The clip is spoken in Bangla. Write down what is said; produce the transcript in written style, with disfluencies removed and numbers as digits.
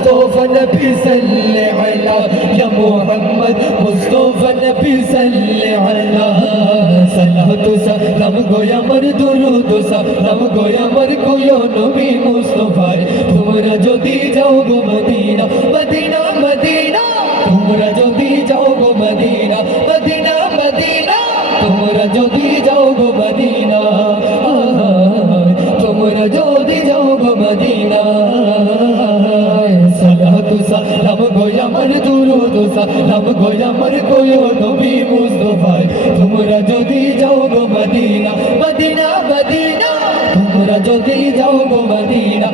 मुस्तफा नबी सल्ले अला या मोहम्मद मुस्तफा नबी सल्ले अला सलात सलाम गोया मर दुरूद सलाम गोया मर कोयो नबी मुस्तफा তোমরা যদি যাও গো মদিনা মদিনা মদিনা তোমরা যদি যাও গো মদিনা মদিনা মদিনা তোমরা যদি যাও গো মদিনা তোমরা যদি যাও গো মদিনা সালাতু সালাম গোয়া মর দুরুদ সালাম গোয়া মর কোয়ো নবী মুস্তফা তোমরা যদি যাও গো মদিনা মদিনা মদিনা তোমরা যদি যাও গো মদিনা